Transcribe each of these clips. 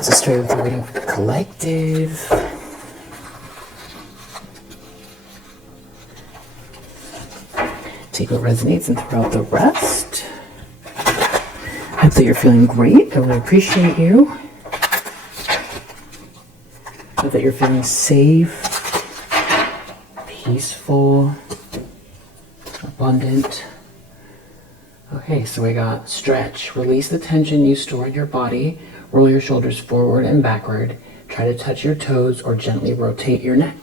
What's the straight with the reading for the collective? Take what resonates and throw out the rest. I hope that you're feeling great. I really appreciate you. I hope that you're feeling safe, peaceful, abundant. Okay, so we got stretch. Release the tension you store in your body. Roll your shoulders forward and backward. Try to touch your toes or gently rotate your neck.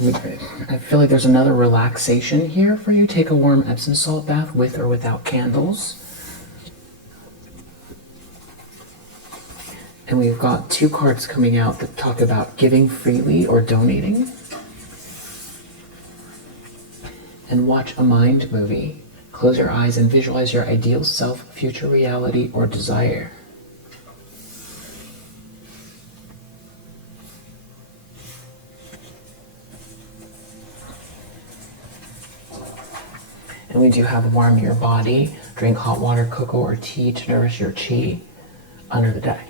I feel like there's another relaxation here for you. Take a warm Epsom salt bath with or without candles. And we've got 2 cards coming out that talk about giving freely or donating. And watch a mind movie. Close your eyes and visualize your ideal self, future reality, or desire. And we do have warm your body. Drink hot water, cocoa, or tea to nourish your chi under the deck.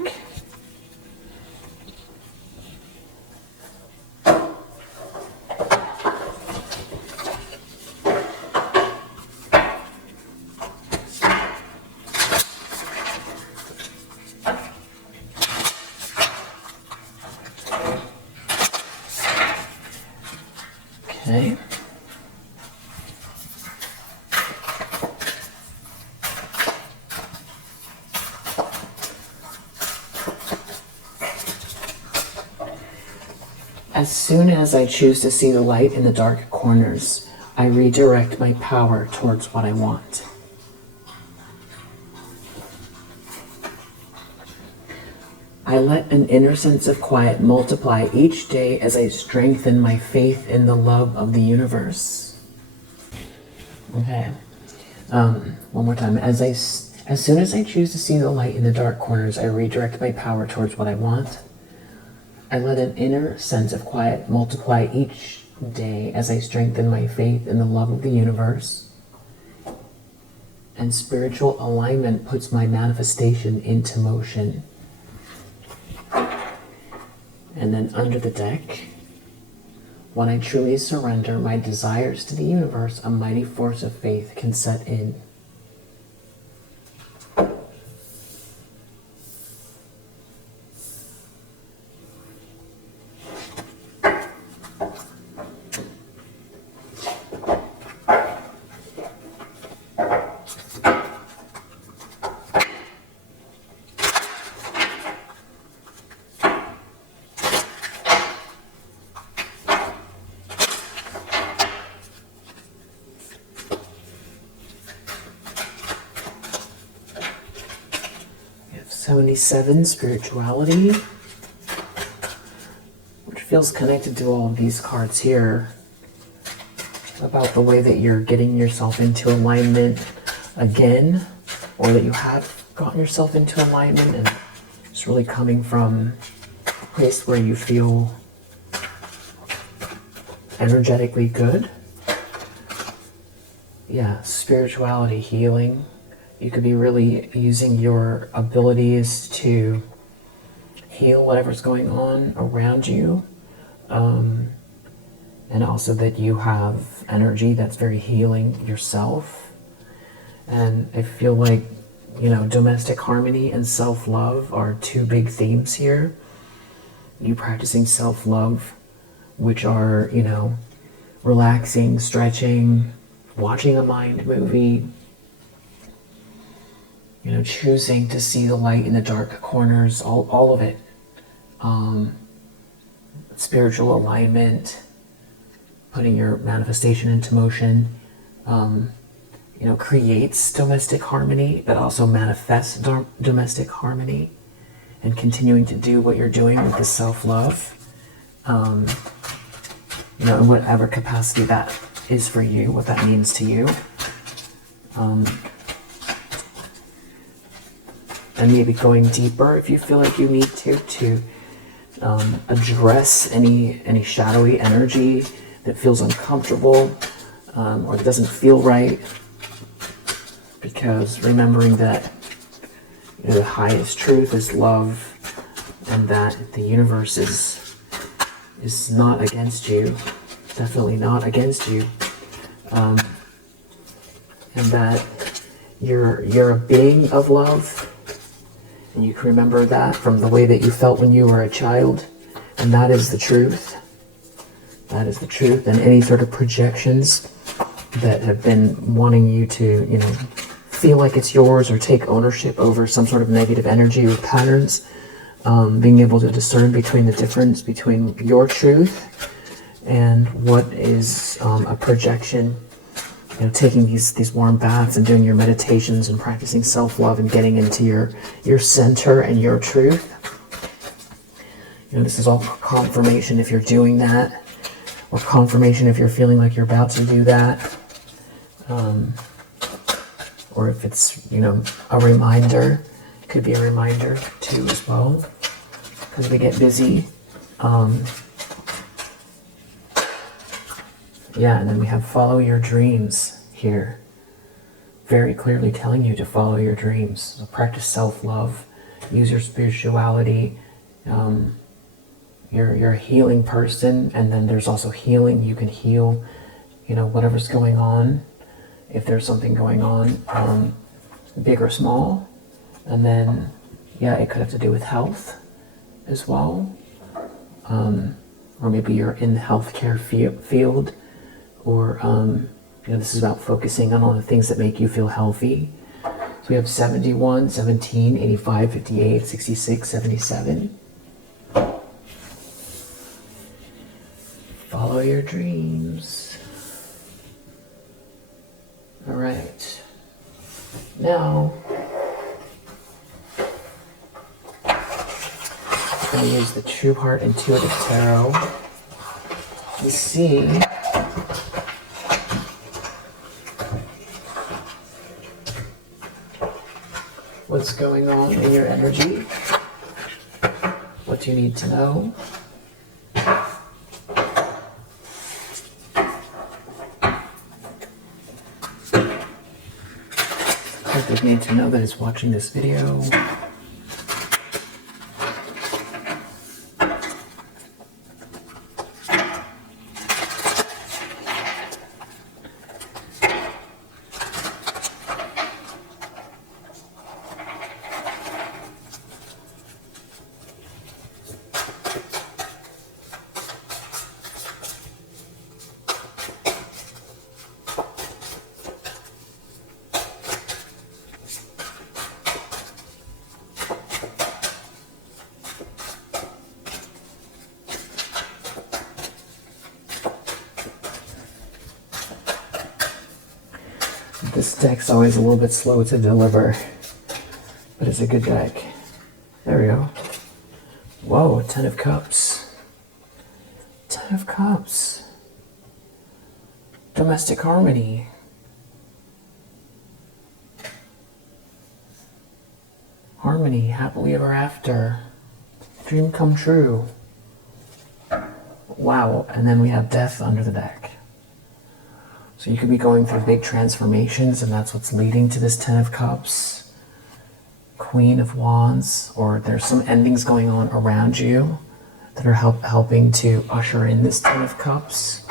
Okay. As soon as I choose to see the light in the dark corners, I redirect my power towards what I want. I let an inner sense of quiet multiply each day as I strengthen my faith in the love of the universe. Okay. One more time. As soon as I choose to see the light in the dark corners, I redirect my power towards what I want. I let an inner sense of quiet multiply each day as I strengthen my faith in the love of the universe. And spiritual alignment puts my manifestation into motion. And then under the deck, when I truly surrender my desires to the universe, a mighty force of faith can set in. We have 77, spirituality, which feels connected to all of these cards here, about the way that you're getting yourself into alignment again, or that you have gotten yourself into alignment, and it's really coming from a place where you feel energetically good. Yeah, spirituality, healing. You could be really using your abilities to heal whatever's going on around you. And also that you have energy that's very healing yourself. And I feel like, you know, domestic harmony and self-love are 2 big themes here. You practicing self-love, which are, you know, relaxing, stretching, watching a mind movie, you know, choosing to see the light in the dark corners, all of it. Spiritual alignment, putting your manifestation into motion, you know, creates domestic harmony, but also manifests domestic harmony, and continuing to do what you're doing with the self-love, you know, in whatever capacity that is for you, what that means to you. And maybe going deeper if you feel like you need to address any shadowy energy that feels uncomfortable or that doesn't feel right. because remembering that the highest truth is love, and that the universe is not against you, definitely not against you, and that you're a being of love, and you can remember that from the way that you felt when you were a child, and that is the truth. That is the truth, and any sort of projections that have been wanting you to, feel like it's yours or take ownership over some sort of negative energy or patterns, being able to discern between the difference between your truth and what is a projection. Taking these warm baths and doing your meditations and practicing self-love and getting into your center and your truth. This is all confirmation if you're doing that, or confirmation if you're feeling like you're about to do that, or if it's a reminder. It could be a reminder too as well, because we get busy. Yeah, and then we have follow your dreams here. Very clearly telling you to follow your dreams. So practice self-love, use your spirituality. You're a healing person, and then there's also healing. You can heal, whatever's going on. If there's something going on, big or small. And then, yeah, it could have to do with health as well. Or maybe you're in the healthcare field. Or, this is about focusing on all the things that make you feel healthy. So we have 71, 17, 85, 58, 66, 77. Follow your dreams. All right. Now, I'm going to use the True Heart Intuitive Tarot to see what's going on in your energy, what you need to know. Collective need to know that is watching this video. This deck's always a little bit slow to deliver, but it's a good deck. There we go. Whoa, 10 of Cups. 10 of Cups. Domestic harmony. Harmony, happily ever after. Dream come true. Wow, and then we have Death under the deck. So you could be going through big transformations, and that's what's leading to this 10 of Cups. Queen of Wands, or there's some endings going on around you that are helping to usher in this 10 of Cups.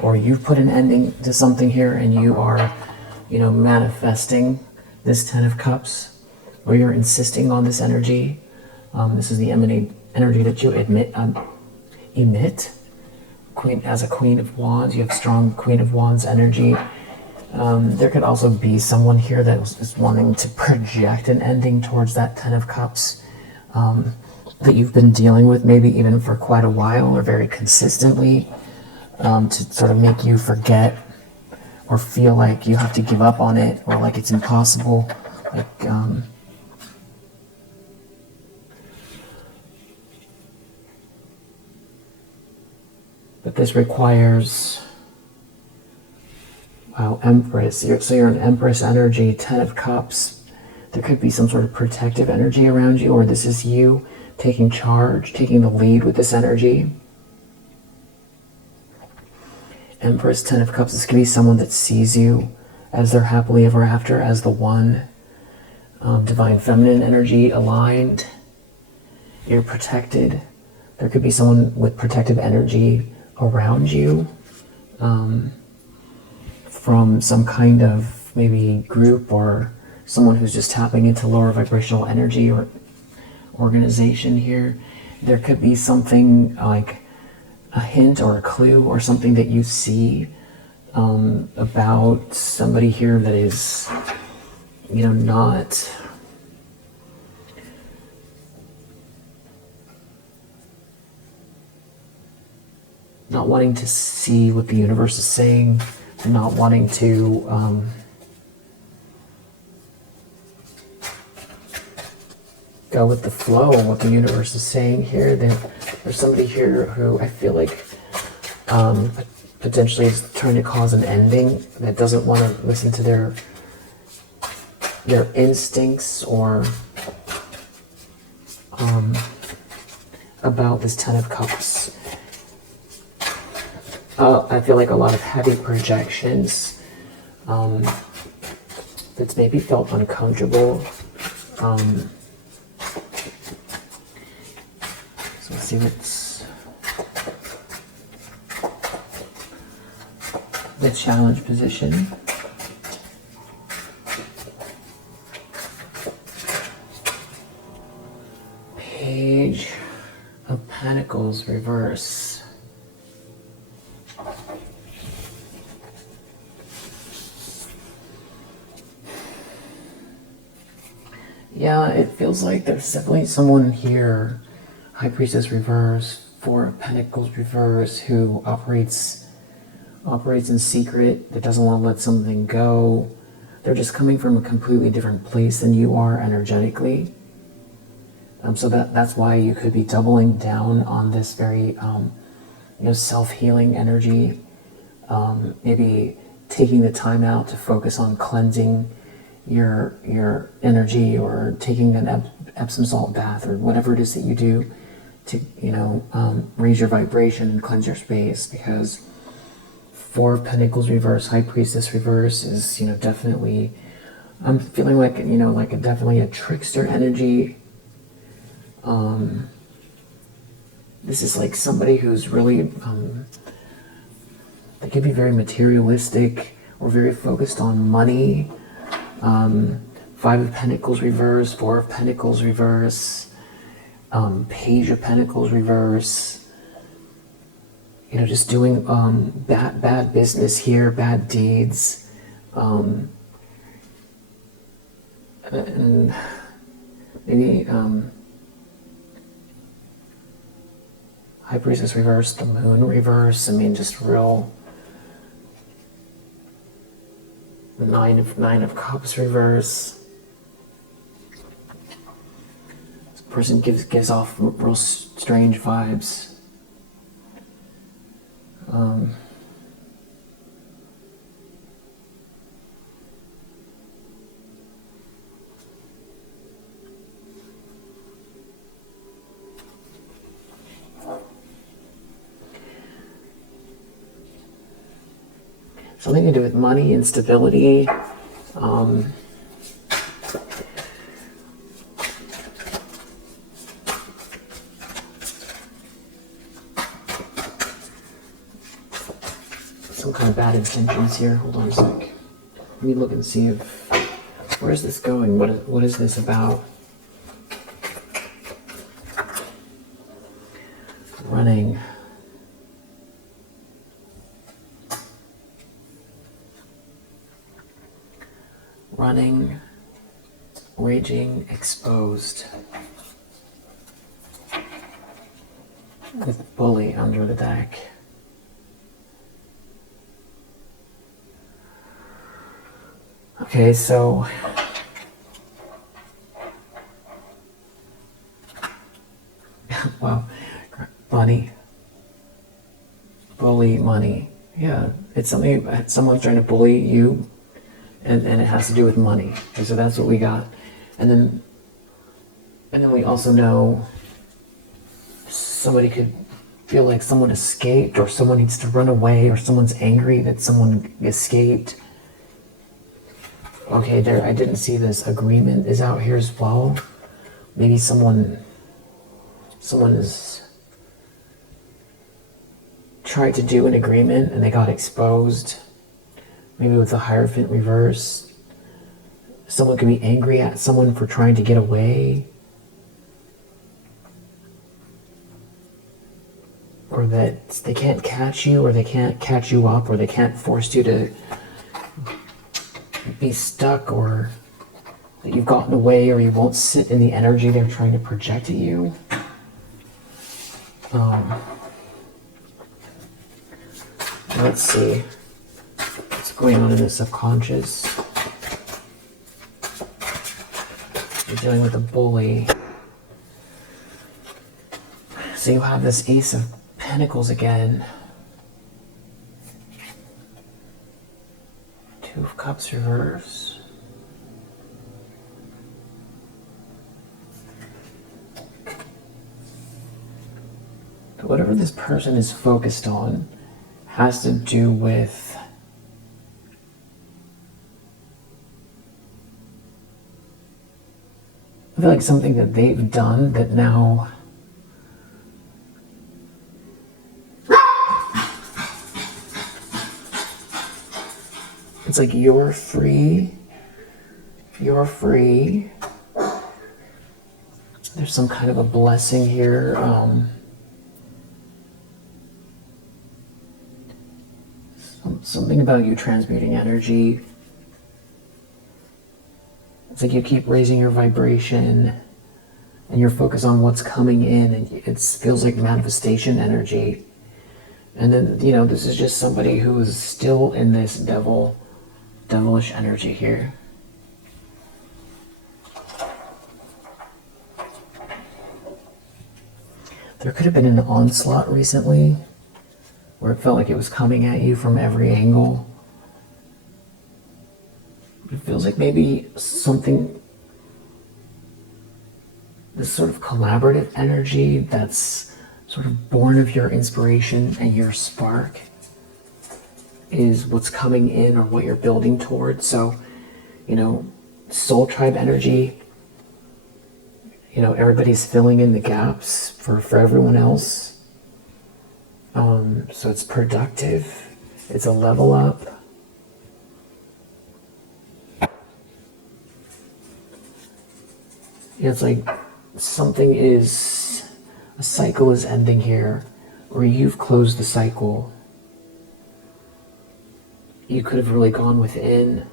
Or you've put an ending to something here and you are, manifesting this 10 of Cups. Or you're insisting on this energy. This is the energy that you emit. As a Queen of Wands, you have strong Queen of Wands energy. There could also be someone here that is wanting to project an ending towards that 10 of Cups that you've been dealing with, maybe even for quite a while or very consistently, to sort of make you forget or feel like you have to give up on it, or like it's impossible. But this requires, wow, Empress. So you're an Empress energy, 10 of Cups. There could be some sort of protective energy around you, or this is you taking charge, taking the lead with this energy. Empress, 10 of Cups. This could be someone that sees you as they're happily ever after, as the one. Divine feminine energy aligned. You're protected. There could be someone with protective energy around you, from some kind of maybe group or someone who's just tapping into lower vibrational energy or organization here. There could be something like a hint or a clue or something that you see about somebody here that is, not wanting to see what the universe is saying, not wanting to go with the flow of what the universe is saying here. There's somebody here who I feel like potentially is trying to cause an ending, that doesn't want to listen to their instincts or about this Ten of Cups. I feel like a lot of heavy projections that's maybe felt uncomfortable. So let's see what's the challenge position. Page of Pentacles reverse. Yeah, it feels like there's definitely someone here, High Priestess reverse, Four of Pentacles reverse, who operates in secret, that doesn't want to let something go. They're just coming from a completely different place than you are energetically. So that's why you could be doubling down on this very self-healing energy. Maybe taking the time out to focus on cleansing your energy, or taking an Epsom salt bath, or whatever it is that you do to raise your vibration and cleanse your space. Because Four of Pentacles reverse, High Priestess reverse is definitely, I'm feeling like definitely a trickster energy. This is like somebody who's really they could be very materialistic or very focused on money. Five of Pentacles reverse, Four of Pentacles reverse, Page of Pentacles reverse. Just doing bad business here, bad deeds, and maybe High Priestess reverse, the Moon reverse. I mean, just real. Nine of Cups reverse. This person gives off real strange vibes. Something to do with money and stability. Some kind of bad intentions here. Hold on a sec. Let me look and see if, where is this going? What is this about? Running. Running, raging, exposed. With Bully under the deck. Okay, so wow, money, bully, money. Yeah, it's something. Someone's trying to bully you. And it has to do with money. And so that's what we got. And then we also know somebody could feel like someone escaped, or someone needs to run away, or someone's angry that someone escaped. Okay, there, I didn't see this. Agreement is out here as well. Maybe someone is tried to do an agreement and they got exposed. Maybe with the Hierophant reverse. Someone could be angry at someone for trying to get away. Or that they can't catch you, or they can't catch you up, or they can't force you to be stuck, or that you've gotten away, or you won't sit in the energy they're trying to project at you. Let's see what's going on in the subconscious. You're dealing with a bully. So you have this Ace of Pentacles again. Two of Cups reverse. But whatever this person is focused on has to do with I feel like something that they've done that now it's like you're free. You're free. There's some kind of a blessing here. Something about you transmuting energy. It's like you keep raising your vibration and you're focused on what's coming in, and it feels like manifestation energy. And then, you know, this is just somebody who is still in this devilish energy here. There could have been an onslaught recently where it felt like it was coming at you from every angle. It feels like maybe something, this sort of collaborative energy that's sort of born of your inspiration and your spark is what's coming in or what you're building towards. So, you know, soul tribe energy, you know, everybody's filling in the gaps for everyone else. So it's productive. It's a level up. It's like something is, a cycle is ending here, or you've closed the cycle. You could have really gone within,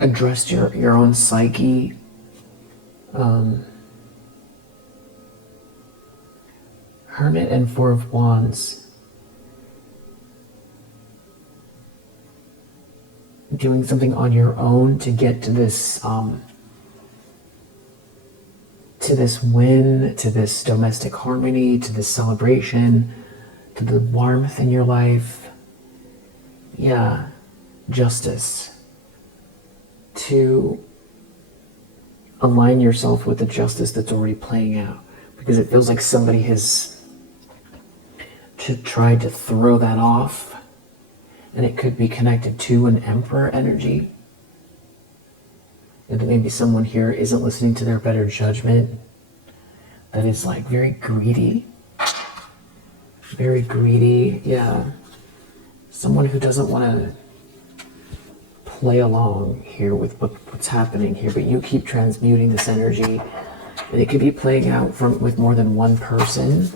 addressed your own psyche. Hermit and Four of Wands. Doing something on your own to get to this win, to this domestic harmony, to this celebration, to the warmth in your life. Yeah, justice. To align yourself with the justice that's already playing out. Because it feels like somebody has tried to throw that off. And it could be connected to an Emperor energy. And that maybe someone here isn't listening to their better judgment. That is like very greedy. Very greedy, yeah. Someone who doesn't want to play along here with what's happening here, but you keep transmuting this energy. And it could be playing out with more than one person.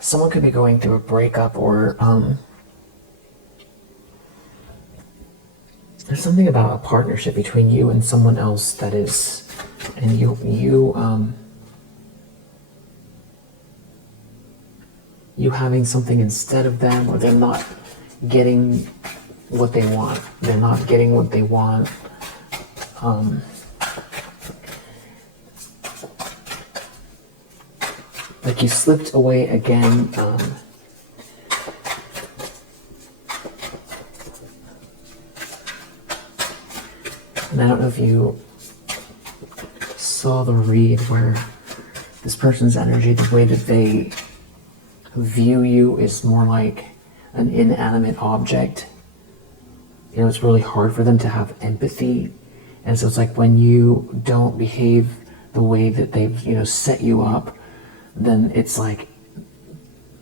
Someone could be going through a breakup, or there's something about a partnership between you and someone else that is, and you having something instead of them, or they're not getting what they want. They're not getting what they want. Like you slipped away again. And I don't know if you saw the read where this person's energy, the way that they view you is more like an inanimate object. you know, it's really hard for them to have empathy. And so it's like when you don't behave the way that they've, you know, set you up, then it's like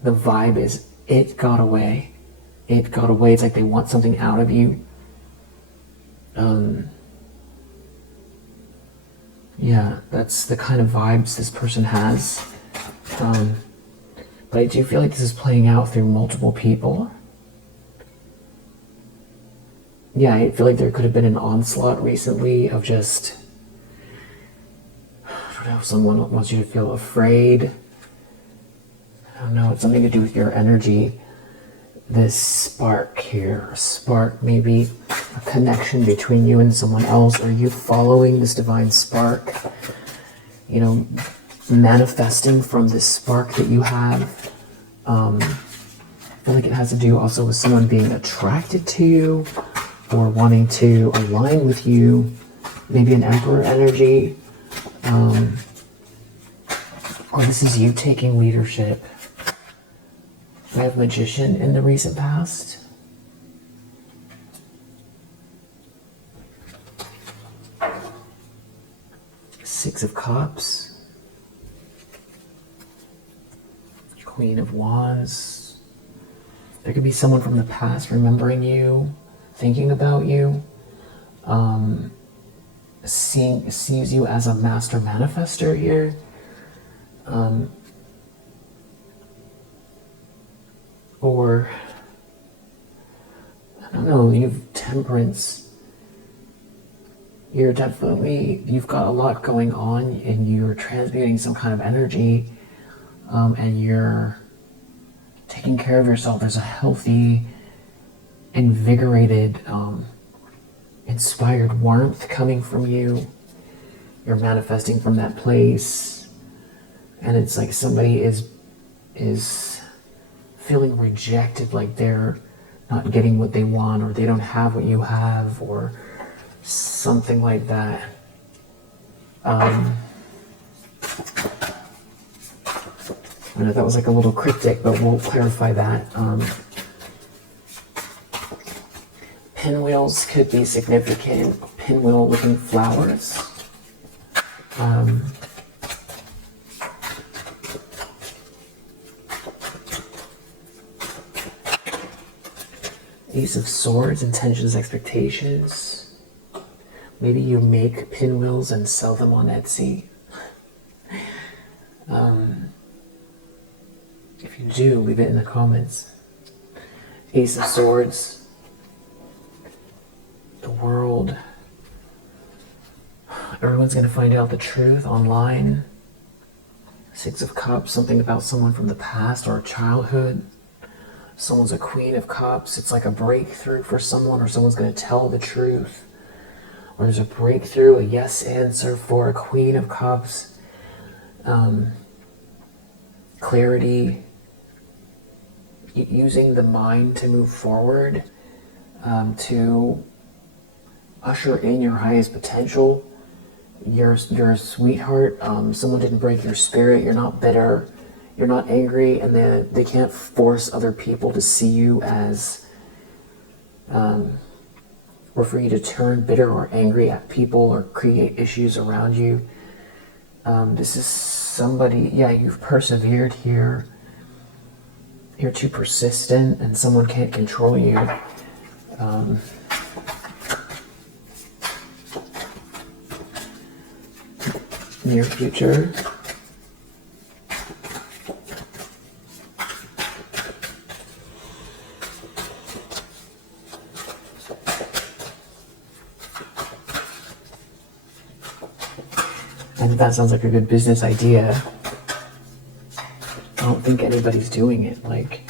the vibe is it got away. It got away. It's like they want something out of you. Yeah, that's the kind of vibes this person has. But I do feel like this is playing out through multiple people. Yeah, I feel like there could have been an onslaught recently of just, I don't know, someone wants you to feel afraid. I don't know, it's something to do with your energy. This spark here, a spark, maybe a connection between you and someone else, or you following this divine spark, you know, manifesting from this spark that you have. I feel like it has to do also with someone being attracted to you or wanting to align with you, maybe an emperor energy, or this is you taking leadership. I have magician in the recent past. Six of Cups. Queen of Wands. There could be someone from the past remembering you, thinking about you, sees you as a master manifester here. Or, I don't know, you've Temperance. You've got a lot going on and you're transmuting some kind of energy, and you're taking care of yourself. There's a healthy, invigorated, inspired warmth coming from you. You're manifesting from that place, and it's like somebody is feeling rejected, like they're not getting what they want, or they don't have what you have, or something like that. I know that was like a little cryptic, but we'll clarify that. Pinwheels could be significant. Pinwheel looking flowers. Ace of Swords, intentions, expectations. Maybe you make pinwheels and sell them on Etsy. If you do, leave it in the comments. Ace of Swords. The world. Everyone's going to find out the truth online. Six of Cups, something about someone from the past or childhood. Someone's a Queen of Cups. It's like a breakthrough for someone, or someone's going to tell the truth. Or there's a breakthrough, a yes answer for a Queen of Cups. Clarity. Using the mind to move forward, to usher in your highest potential. You're a sweetheart. Someone didn't break your spirit. You're not bitter. You're not angry, and they can't force other people to see you as, or for you to turn bitter or angry at people or create issues around you. This is somebody, yeah, you've persevered here. You're too persistent, and someone can't control you. Near future. And that sounds like a good business idea. I don't think anybody's doing it. Like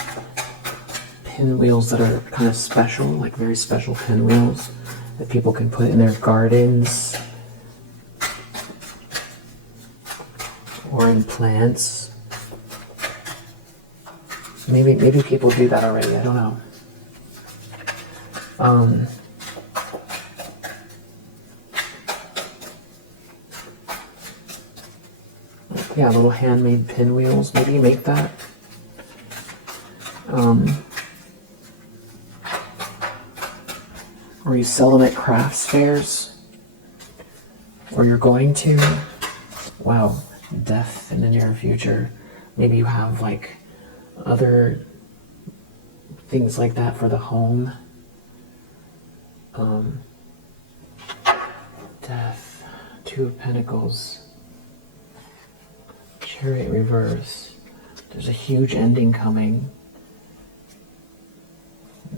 pinwheels that are kind of special, like very special pinwheels that people can put in their gardens or in plants. Maybe people do that already. I don't know. Yeah, little handmade pinwheels. Maybe you make that. or you sell them at crafts fairs, or you're going to. Wow, death in the near future. Maybe you have like other things like that for the home. Death, Two of Pentacles, Chariot reverse. There's a huge ending coming.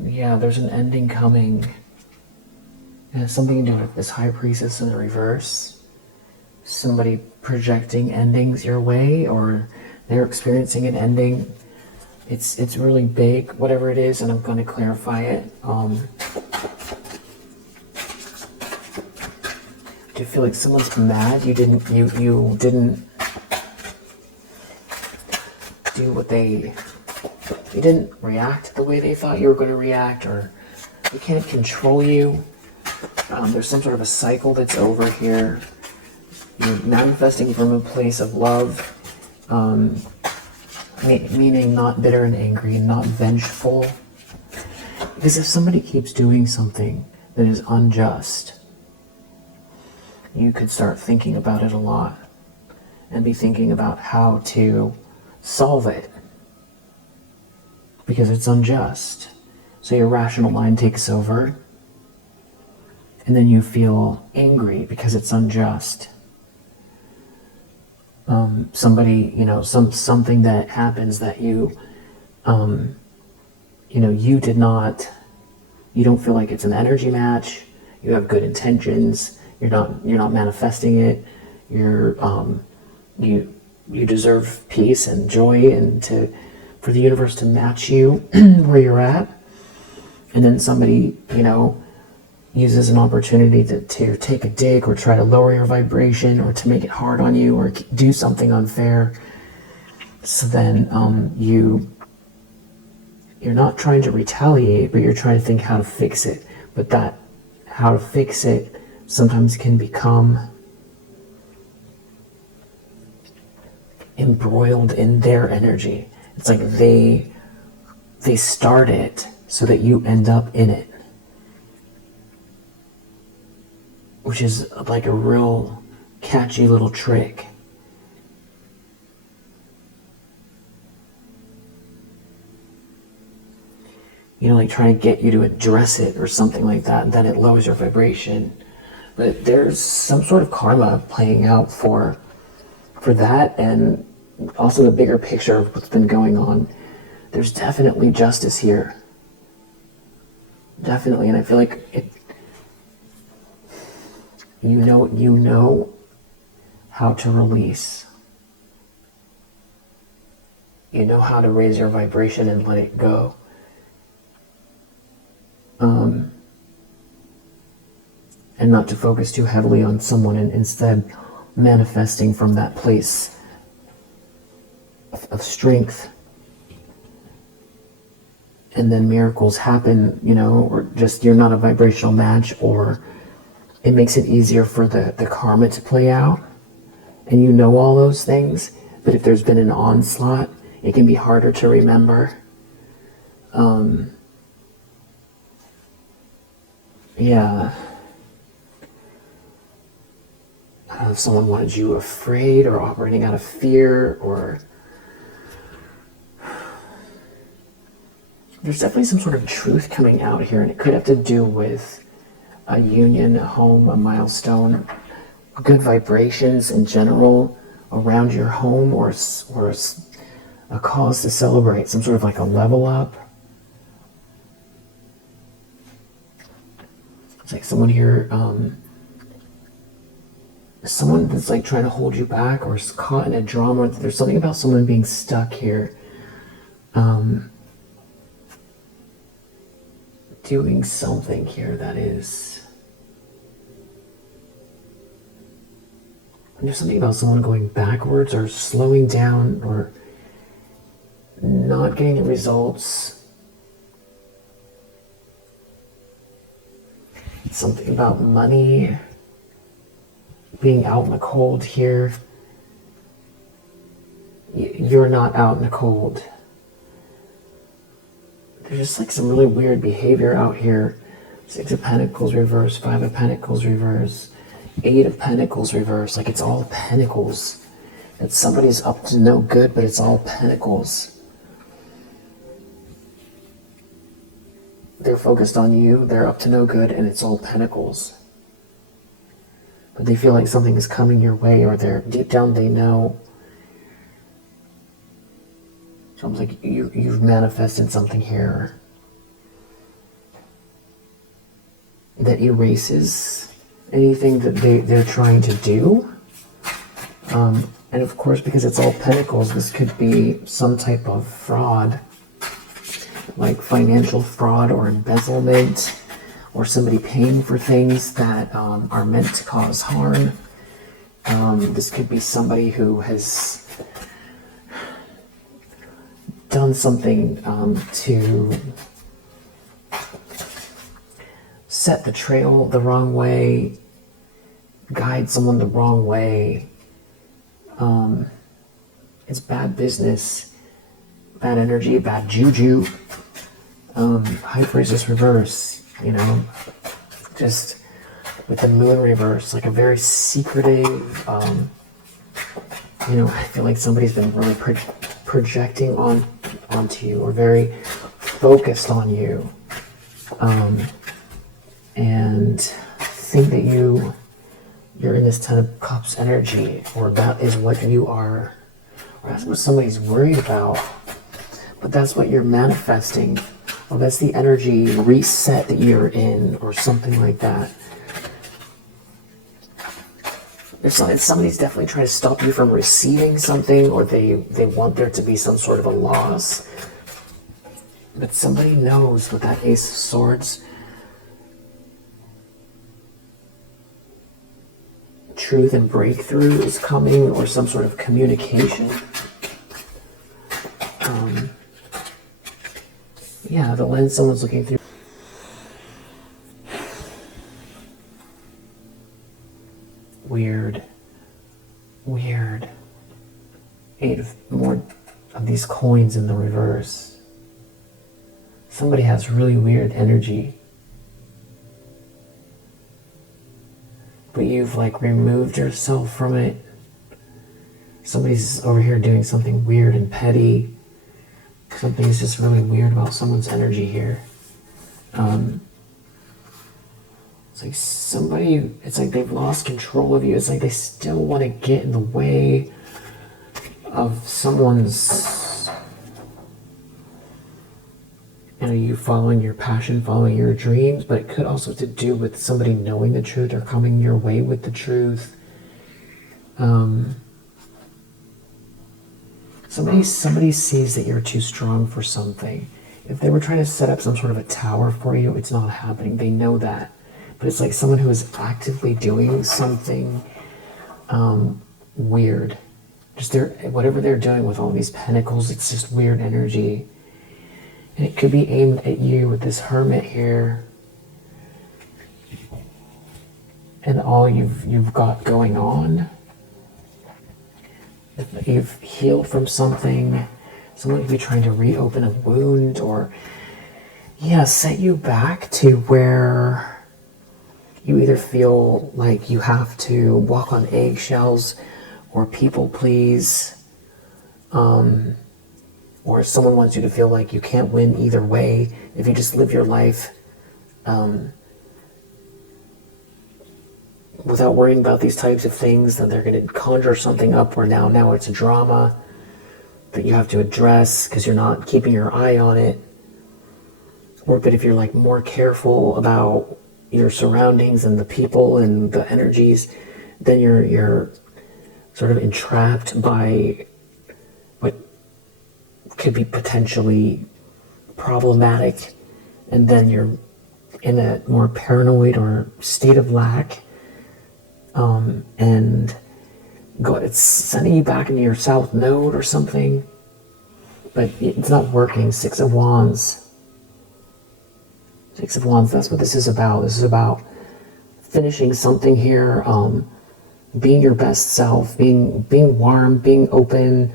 Yeah, there's an ending coming. It has something to do with this High Priestess in the reverse. Somebody projecting endings your way, or they're experiencing an ending. It's really big, whatever it is, and I'm going to clarify it. Do you feel like someone's mad? You didn't do what you didn't react the way they thought you were going to react, or they can't control you. There's some sort of a cycle that's over here. You're manifesting from a place of love, meaning not bitter and angry, and not vengeful. Because if somebody keeps doing something that is unjust, you could start thinking about it a lot and be thinking about how to solve it, because it's unjust. So your rational mind takes over, and then you feel angry because it's unjust. Somebody, something that happens that you don't feel like it's an energy match. You have good intentions. You're not manifesting it. You deserve peace and joy, and for the universe to match you where you're at. And then somebody, uses an opportunity to take a dig, or try to lower your vibration, or to make it hard on you, or do something unfair. So then you're not trying to retaliate, but you're trying to think how to fix it. But that how to fix it sometimes can become embroiled in their energy. It's like they start it so that you end up in it, which is like a real catchy little trick. Like trying to get you to address it or something like that, and then it lowers your vibration. But there's some sort of karma playing out for that, and also the bigger picture of what's been going on. There's definitely justice here. Definitely, and I feel like you know how to release. You know how to raise your vibration and let it go. And not to focus too heavily on someone, and instead manifesting from that place of strength. And then miracles happen, or just you're not a vibrational match, or it makes it easier for the karma to play out. And all those things, but if there's been an onslaught, it can be harder to remember. Yeah. I don't know if someone wanted you afraid or operating out of fear, or there's definitely some sort of truth coming out here, and it could have to do with a union, a home, a milestone, good vibrations in general around your home, or a cause to celebrate, some sort of like a level up. It's like someone here, someone that's like trying to hold you back, or is caught in a drama. There's something about someone being stuck here, doing something here that is. There's something about someone going backwards, or slowing down, or not getting the results. Something about money being out in the cold here. You're not out in the cold. There's just like some really weird behavior out here Six of Pentacles reverse, Five of Pentacles reverse, Eight of Pentacles reverse. Like it's all pentacles. That somebody's up to no good, but it's all pentacles. They're focused on you, they're up to no good, and it's all pentacles. But they feel like something is coming your way, or they're deep down they know. It's almost like you've manifested something here that erases anything that they're trying to do. And of course, because it's all pentacles, this could be some type of fraud, like financial fraud or embezzlement, or somebody paying for things that are meant to cause harm. This could be somebody who has done something to set the trail the wrong way, guide someone the wrong way. It's bad business, bad energy, bad juju. High Priestess reverse, you know, just with the Moon reverse, like a very secretive, you know, I feel like somebody's been really projecting onto you, or very focused on you, and think that you're in this Ten of Cups energy, or that is what you are, or that's what somebody's worried about, but that's what you're manifesting, or that's the energy reset that you're in, or something like that. Somebody's definitely trying to stop you from receiving something, or they want there to be some sort of a loss. But somebody knows with that Ace of Swords, truth and breakthrough is coming, or some sort of communication. Yeah, the lens someone's looking through. Weird. More of these coins in the reverse. Somebody has really weird energy. But you've like removed yourself from it. Somebody's over here doing something weird and petty. Something's just really weird about someone's energy here. It's like somebody, it's like they've lost control of you. It's like they still want to get in the way of someone's, you know, you following your passion, following your dreams, but it could also have to do with somebody knowing the truth or coming your way with the truth. Somebody sees that you're too strong for something. If they were trying to set up some sort of a tower for you, it's not happening. They know that. But it's like someone who is actively doing something weird. Just whatever they're doing with all these pentacles, it's just weird energy. And it could be aimed at you with this Hermit here. And all you've got going on. If you've healed from something, someone could be trying to reopen a wound, or set you back to where you either feel like you have to walk on eggshells, or people please, or someone wants you to feel like you can't win either way if you just live your life without worrying about these types of things. Then they're going to conjure something up where now it's a drama that you have to address because you're not keeping your eye on it. But if you're like more careful about your surroundings and the people and the energies, then you're sort of entrapped by what could be potentially problematic, and then you're in a more paranoid or state of lack, and it's sending you back into your south node or something, but it's not working. Six of Wands, that's what this is about. This is about finishing something here, being your best self, being warm, being open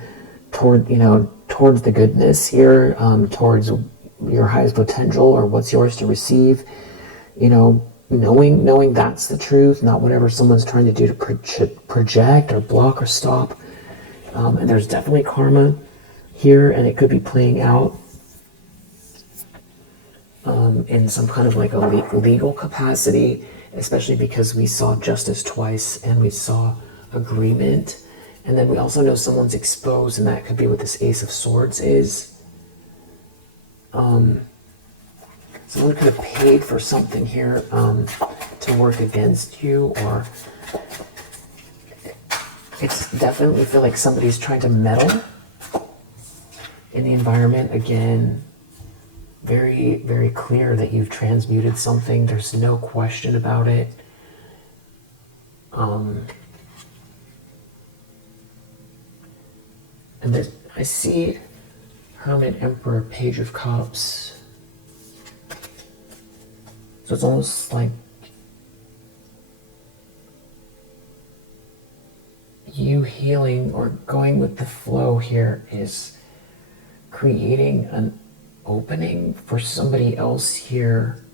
towards the goodness here, towards your highest potential or what's yours to receive. you know, knowing that's the truth, not whatever someone's trying to do to project or block or stop. And there's definitely karma here, and it could be playing out in some kind of like a legal capacity, especially because we saw justice twice and we saw agreement. And then we also know someone's exposed, and that could be what this Ace of Swords is. Someone could have paid for something here to work against you, or it's definitely feel like somebody's trying to meddle in the environment. Again, very, very clear that you've transmuted something. There's no question about it. And then I see Hermit, Emperor, Page of Cups. So it's almost like you healing or going with the flow here is creating an opening for somebody else here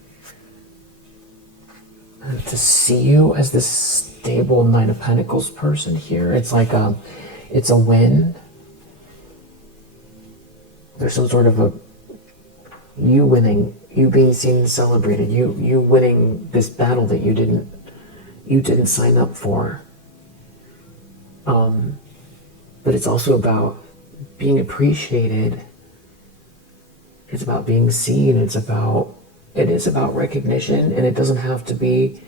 to see you as this stable Nine of Pentacles person here. It's like it's a win. There's some sort of a you winning, you being seen and celebrated, you winning this battle that you didn't sign up for. But it's also about being appreciated. It's about being seen. It is about recognition, and it doesn't have to be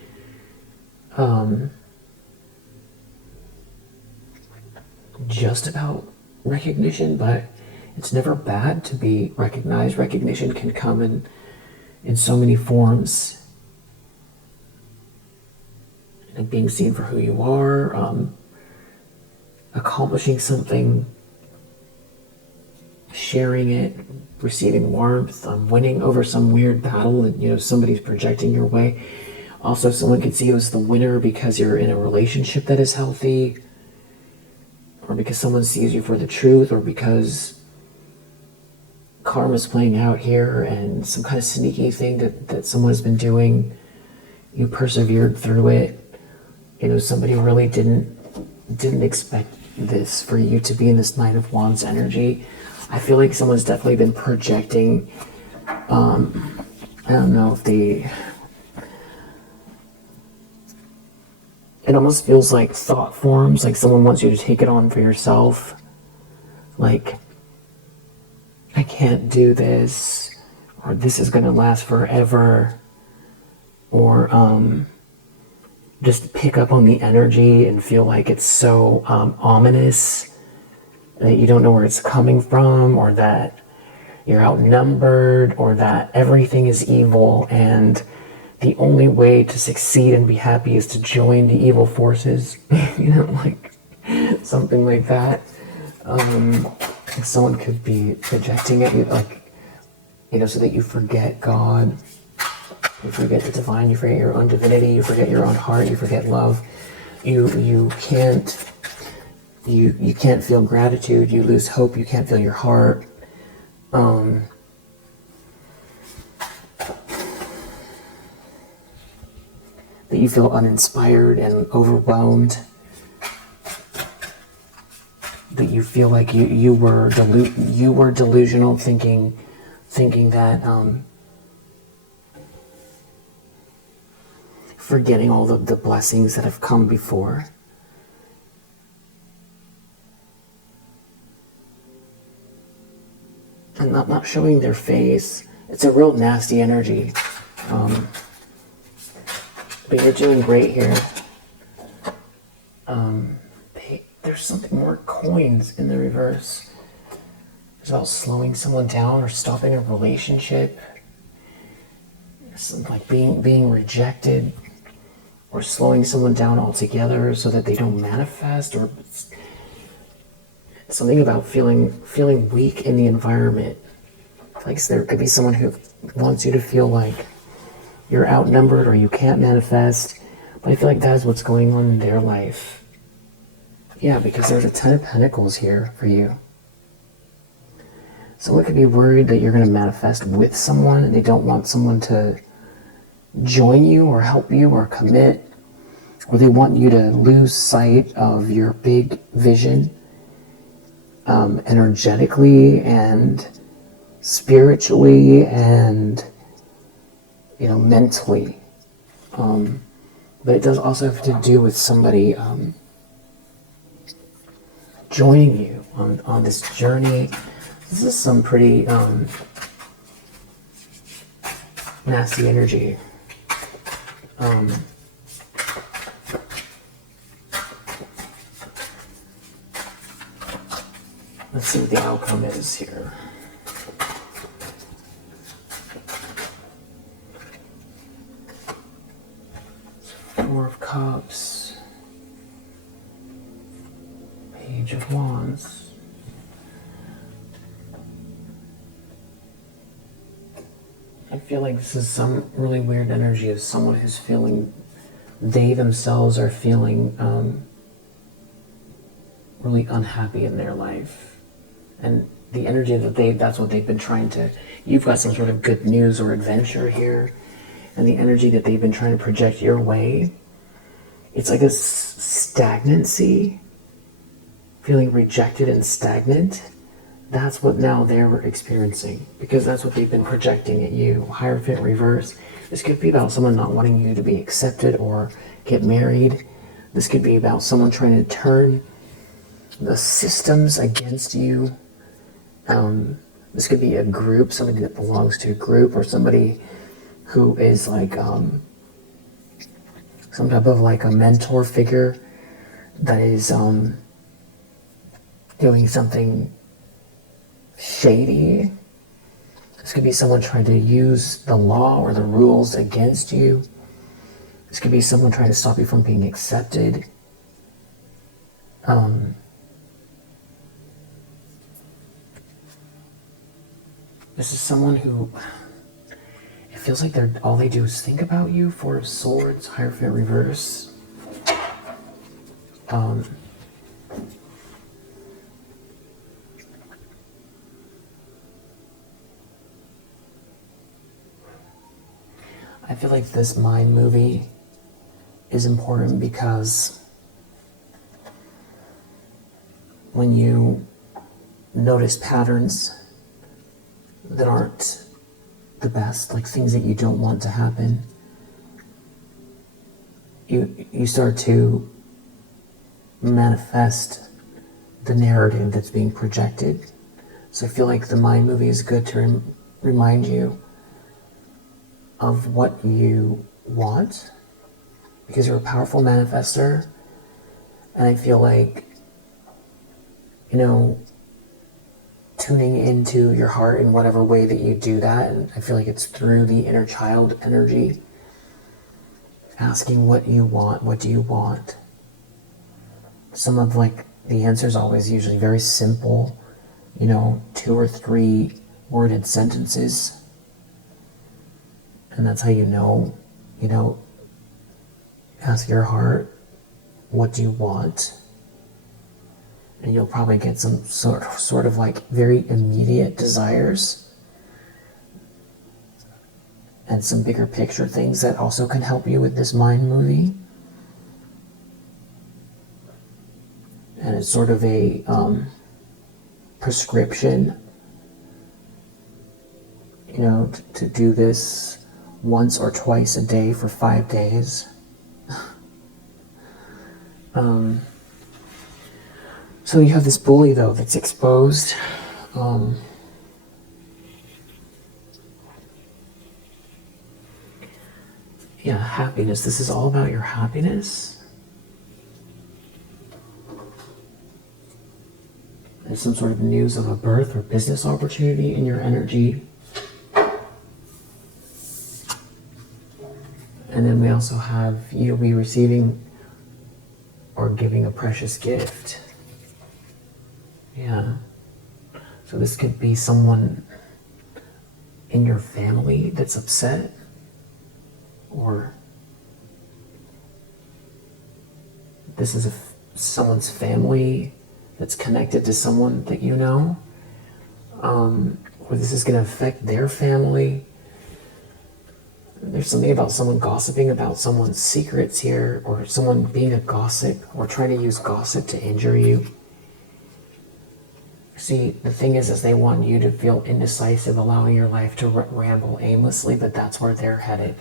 just about recognition, but it's never bad to be recognized. Recognition can come in so many forms. And being seen for who you are, accomplishing something, sharing it, receiving warmth, winning over some weird battle that somebody's projecting your way. Also, someone could see you as the winner because you're in a relationship that is healthy, or because someone sees you for the truth, or because karma's playing out here and some kind of sneaky thing that someone's been doing. You persevered through it. Somebody really didn't expect this for you to be in this Knight of Wands energy. I feel like someone's definitely been projecting. I don't know if it almost feels like thought forms, like someone wants you to take it on for yourself. Like, I can't do this, or this is going to last forever, or just pick up on the energy and feel like it's so ominous that you don't know where it's coming from, or that you're outnumbered, or that everything is evil and the only way to succeed and be happy is to join the evil forces. Like something like that. Someone could be projecting it, like, so that you forget God, you forget the divine, you forget your own divinity, you forget your own heart, you forget love. You can't feel gratitude, you lose hope, you can't feel your heart. That you feel uninspired and overwhelmed. That you feel like you were delusional, thinking that forgetting all the blessings that have come before. And not showing their face. It's a real nasty energy. But you're doing great here. There's something more coins in the reverse. It's about slowing someone down or stopping a relationship. Something like being rejected, or slowing someone down altogether so that they don't manifest, or something about feeling weak in the environment. Like there could be someone who wants you to feel like you're outnumbered or you can't manifest, but I feel like that's what's going on in their life. Yeah, because there's a Ten of Pentacles here for you. Someone could be worried that you're going to manifest with someone and they don't want someone to join you or help you or commit, or they want you to lose sight of your big vision, energetically and spiritually and, mentally. But it does also have to do with somebody joining you on this journey. This is some pretty nasty energy. Let's see what the outcome is here. Four of Cups. Page of Wands. I feel like this is some really weird energy of someone who's feeling, they themselves are feeling really unhappy in their life. And the energy that that's what they've been trying to, you've got some sort of good news or adventure here. And the energy that they've been trying to project your way, it's like a stagnancy, feeling rejected and stagnant. That's what now they're experiencing, because that's what they've been projecting at you. Hierophant reverse. This could be about someone not wanting you to be accepted or get married. This could be about someone trying to turn the systems against you. This could be a group, somebody that belongs to a group, or somebody who is like some type of like a mentor figure that is doing something shady. This could be someone trying to use the law or the rules against you. This could be someone trying to stop you from being accepted. This is someone who, it feels like all they do is think about you. Four of Swords, Hierophant reverse. I feel like this mind movie is important because when you notice patterns that aren't the best, like things that you don't want to happen, you start to manifest the narrative that's being projected. So I feel like the mind movie is good to remind you of what you want, because you're a powerful manifester. And I feel like, tuning into your heart in whatever way that you do that, and I feel like it's through the inner child energy, asking what you want. What do you want? Some of the answer is always usually very simple, 2 or 3 worded sentences. And that's how ask your heart, what do you want? And you'll probably get some sort of very immediate desires and some bigger picture things that also can help you with this mind movie. And it's sort of a prescription, to do this once or twice a day for 5 days. So you have this bully, though, that's exposed. Happiness. This is all about your happiness. There's some sort of news of a birth or business opportunity in your energy. And then we also have you'll be receiving or giving a precious gift. Yeah. So this could be someone in your family that's upset, or this is someone's family that's connected to someone that you know, or this is going to affect their family. There's something about someone gossiping about someone's secrets here, or someone being a gossip, or trying to use gossip to injure you. See, the thing is they want you to feel indecisive, allowing your life to ramble aimlessly, but that's where they're headed.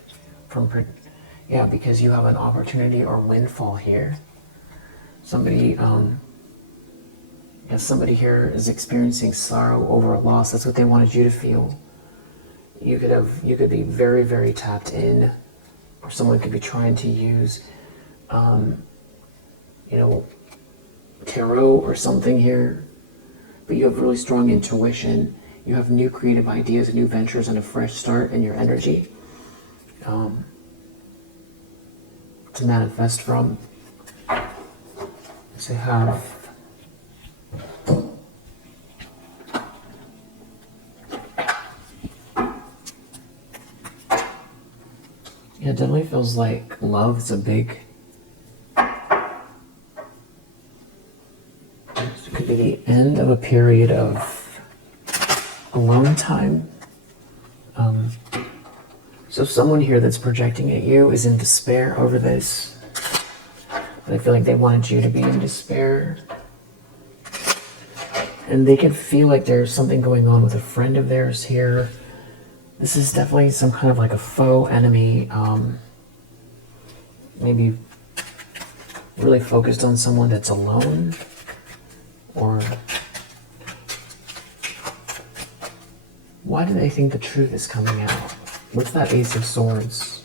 Yeah, because you have an opportunity or windfall here. Somebody here is experiencing sorrow over a loss. That's what they wanted you to feel. You could be very, very tapped in, or someone could be trying to use, tarot or something here. But you have really strong intuition. You have new creative ideas, new ventures, and a fresh start in your energy to manifest from. So you have it definitely feels like love is a big. It could be the end of a period of alone time. So someone here that's projecting at you is in despair over this. But I feel like they wanted you to be in despair. And they can feel like there's something going on with a friend of theirs here. This is definitely some kind of like a faux enemy. Maybe really focused on someone that's alone. Or why do they think the truth is coming out? What's that Ace of Swords?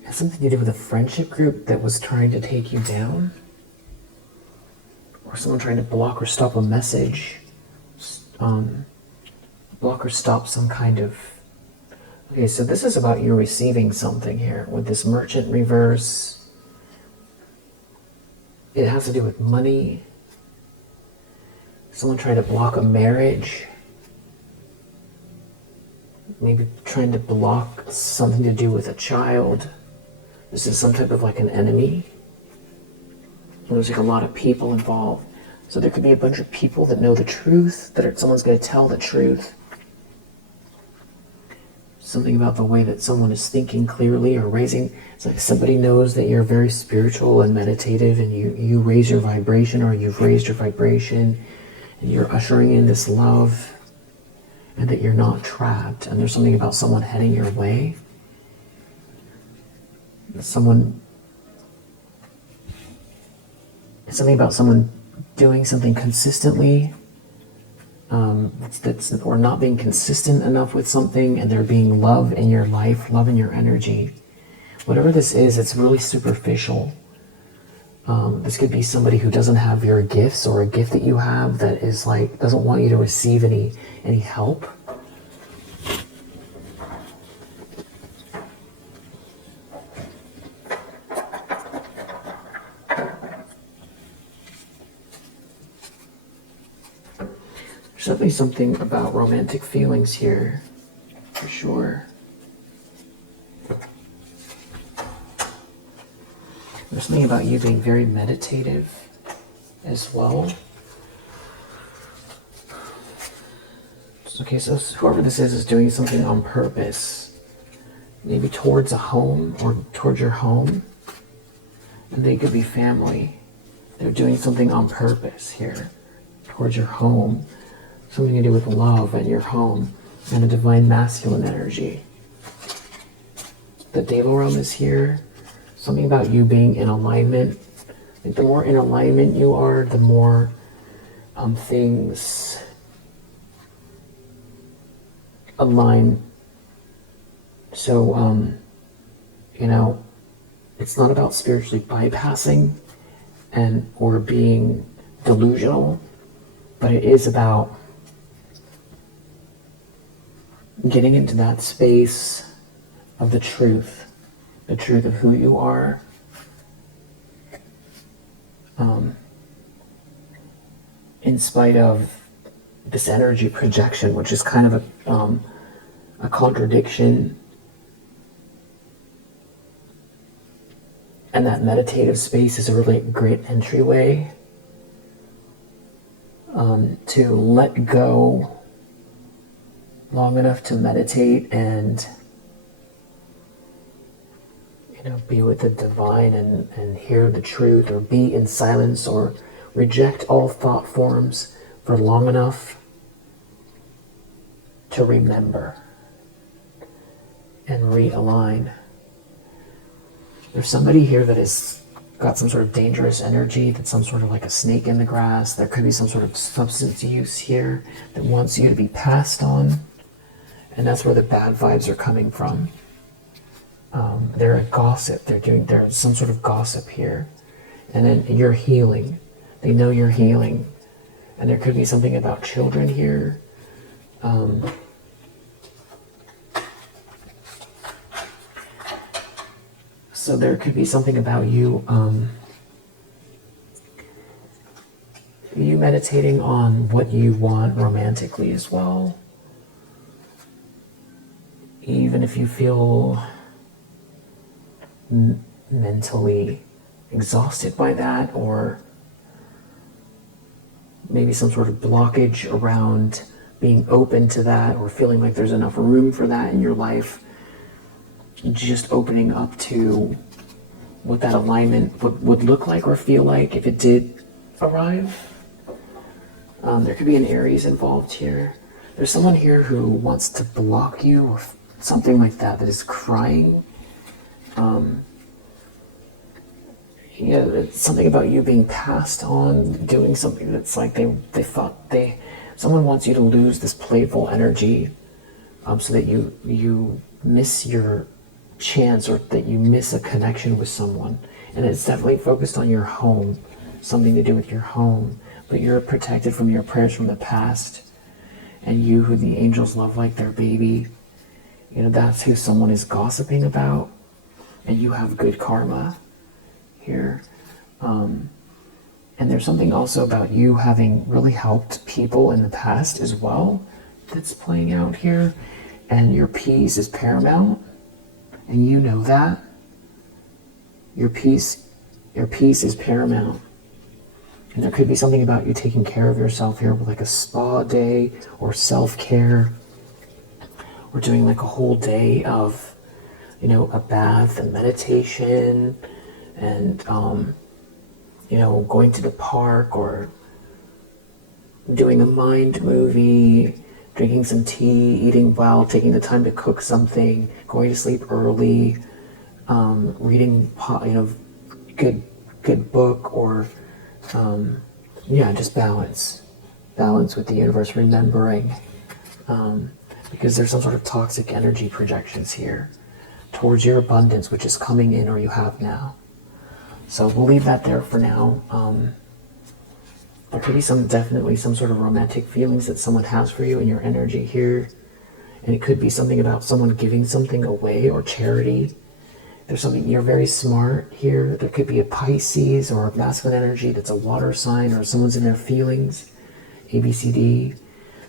It has something to do with a friendship group that was trying to take you down? Or someone trying to block or stop a message? Block or stop some kind of... Okay, so this is about you receiving something here with this Merchant reverse. It has to do with money. Someone trying to block a marriage. Maybe trying to block something to do with a child. This is some type of like an enemy. There's like a lot of people involved. So there could be a bunch of people that know the truth, someone's going to tell the truth. Something about the way that someone is thinking clearly or raising. It's like somebody knows that you're very spiritual and meditative, and you raise your vibration, or you've raised your vibration, and you're ushering in this love, and that you're not trapped. And there's something about someone heading your way. Something about someone doing something consistently, or not being consistent enough with something, and there being love in your life, love in your energy. Whatever this is, it's really superficial. This could be somebody who doesn't have your gifts, or a gift that you have that is like, doesn't want you to receive any help. There's definitely something about romantic feelings here, for sure. There's something about you being very meditative as well. Okay, so whoever this is doing something on purpose. Maybe towards a home, or towards your home. And they could be family. They're doing something on purpose here, towards your home. Something to do with love and your home, and a divine masculine energy. The Devo realm is here. Something about you being in alignment. Like the more in alignment you are, the more things align. So, it's not about spiritually bypassing or being delusional, but it is about getting into that space of the truth of who you are, in spite of this energy projection, which is kind of a contradiction. And that meditative space is a really great entryway. to let go long enough to meditate and be with the divine and hear the truth, or be in silence, or reject all thought forms for long enough to remember and realign. There's somebody here that has got some sort of dangerous energy, that's some sort of like a snake in the grass. There could be some sort of substance use here that wants you to be passed on, and that's where the bad vibes are coming from. They're a gossip. There's some sort of gossip here. And then you're healing. They know you're healing. And there could be something about children here. So there could be something about you, you meditating on what you want romantically as well. Even if you feel mentally exhausted by that, or maybe some sort of blockage around being open to that, or feeling like there's enough room for that in your life, just opening up to what that alignment would look like or feel like if it did arrive. There could be an Aries involved here. There's someone here who wants to block you, or something like that, that is crying. It's something about you being passed on, doing something that's like someone wants you to lose this playful energy, so that you miss your chance, or that you miss a connection with someone. And it's definitely focused on your home, something to do with your home, but you're protected from your prayers from the past, and you, who the angels love like their baby, that's who someone is gossiping about, and you have good karma here. And there's something also about you having really helped people in the past as well that's playing out here, and your peace is paramount, and you know that. Your peace is paramount. And there could be something about you taking care of yourself here, with like a spa day, or self-care, or doing like a whole day of, a bath and meditation, and, going to the park, or doing a mind movie, drinking some tea, eating well, taking the time to cook something, going to sleep early, reading, good book, or, just balance with the universe, remembering, because there's some sort of toxic energy projections here towards your abundance, which is coming in, or you have now. So we'll leave that there for now. There could be definitely some sort of romantic feelings that someone has for you in your energy here. And it could be something about someone giving something away, or charity. There's something, you're very smart here. There could be a Pisces or a masculine energy that's a water sign, or someone's in their feelings, ABCD.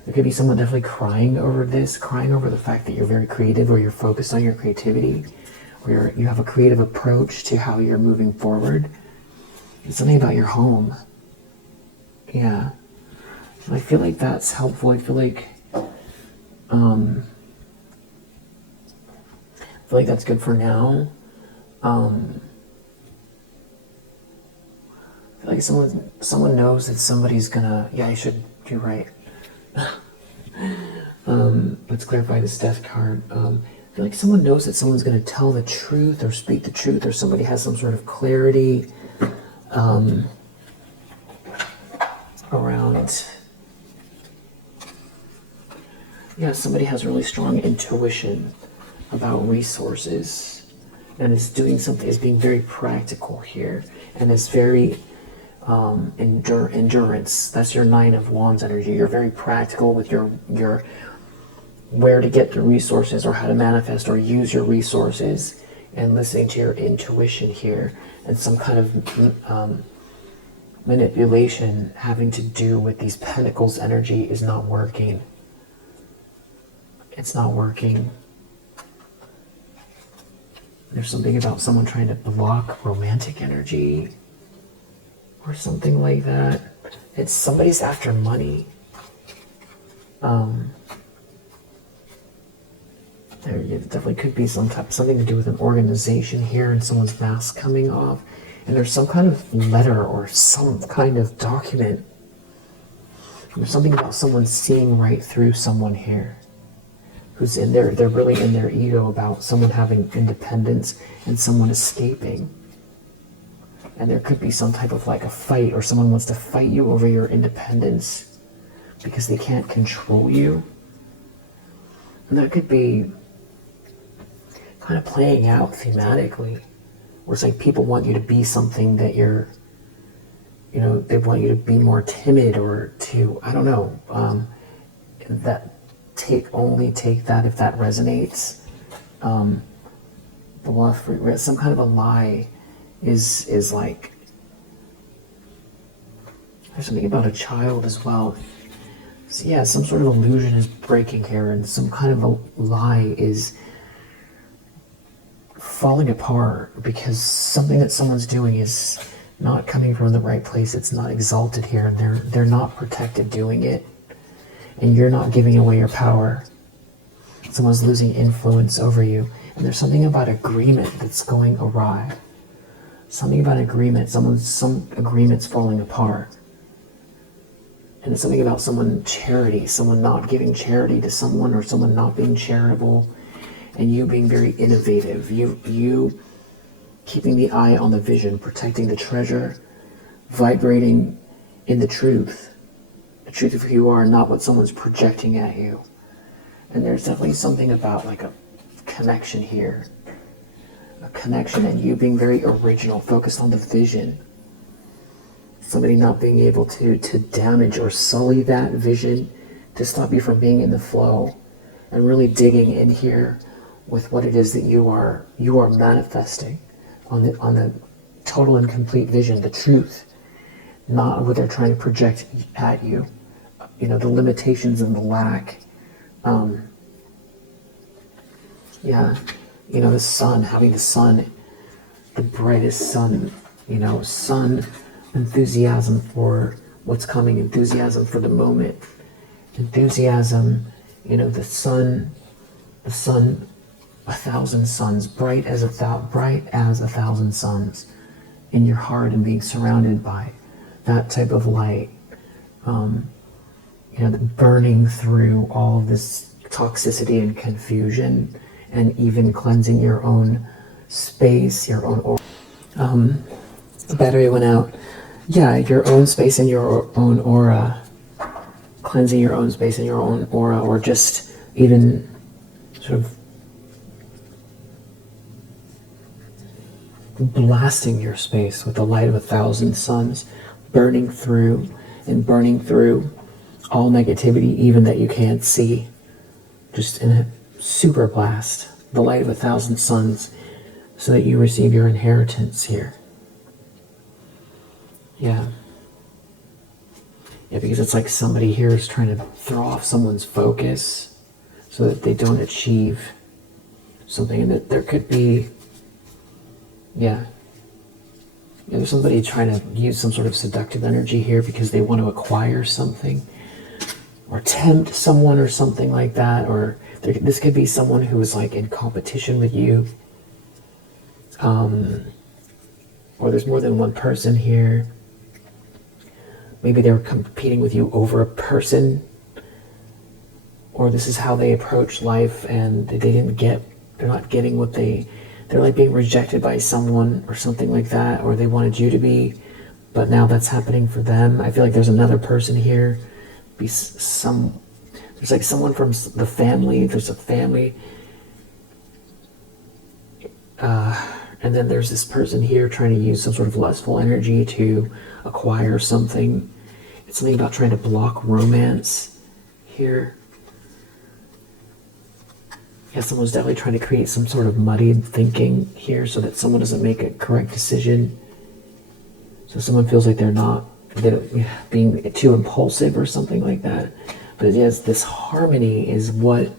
There could be someone definitely crying over the fact that you're very creative, or you're focused on your creativity, or you have a creative approach to how you're moving forward. It's something about your home. Yeah. I feel like that's helpful. I feel like that's good for now. I feel like someone knows that somebody's gonna, you're right. Let's clarify this death card. I feel like someone knows that someone's gonna tell the truth, or speak the truth, or somebody has some sort of clarity around, somebody has really strong intuition about resources, and is doing something, is being very practical here, and is very endurance. That's your 9 of Wands energy. You're very practical with your where to get the resources, or how to manifest or use your resources, and listening to your intuition here, and some kind of manipulation having to do with these Pentacles energy is not working. It's not working. There's something about someone trying to block romantic energy. or something like that. It's somebody's after money. There definitely could be something to do with an organization here, and someone's mask coming off, and there's some kind of letter or some kind of document. There's something about someone seeing right through someone here, who's in there. They're really in their ego about someone having independence and someone escaping. And there could be some type of like a fight, or someone wants to fight you over your independence because they can't control you. And that could be kind of playing out thematically, where it's like people want you to be something that you're, they want you to be more timid, or to, I don't know, only take that if that resonates. Some kind of a lie is like, there's something about a child as well. So yeah, some sort of illusion is breaking here, and some kind of a lie is falling apart because something that someone's doing is not coming from the right place. It's not exalted here, and they're not protected doing it, and you're not giving away your power. Someone's losing influence over you, and there's something about agreement that's going awry. Something about agreement. Some agreement's falling apart. And it's something about someone not giving charity to someone, or someone not being charitable, and you being very innovative. You keeping the eye on the vision, protecting the treasure, vibrating in the truth of who you are, not what someone's projecting at you. And there's definitely something about like a connection here. A connection, and you being very original, focused on the vision. Somebody not being able to damage or sully that vision, to stop you from being in the flow, and really digging in here with what it is that you are manifesting on the total and complete vision, the truth, not what they're trying to project at you. The limitations and the lack. The sun, having the sun, the brightest sun, sun, enthusiasm for what's coming, enthusiasm for the moment, enthusiasm, the sun, 1,000 suns, bright as a thousand suns in your heart, and being surrounded by that type of light, burning through all of this toxicity and confusion, and even cleansing your own space, your own aura. The battery went out. Yeah, your own space and your own aura. Cleansing your own space and your own aura, or just even sort of blasting your space with the light of 1,000 suns, burning through all negativity, even that you can't see. Just in a super blast, the light of 1,000 suns, so that you receive your inheritance here. Yeah, because it's like somebody here is trying to throw off someone's focus so that they don't achieve something, and that there could be, there's somebody trying to use some sort of seductive energy here because they want to acquire something, or tempt someone, or something like that. Or this could be someone who is like in competition with you, or there's more than one person here. Maybe they're competing with you over a person, or this is how they approach life, and they're not getting what they're like being rejected by someone or something like that, or they wanted you to be, but now that's happening for them. I feel like there's another person here. There's like someone from the family. There's a family, and then there's this person here trying to use some sort of lustful energy to acquire something. It's something about trying to block romance here. Yeah, someone's definitely trying to create some sort of muddied thinking here, so that someone doesn't make a correct decision. So someone feels like they're being too impulsive or something like that. But yes, this harmony is what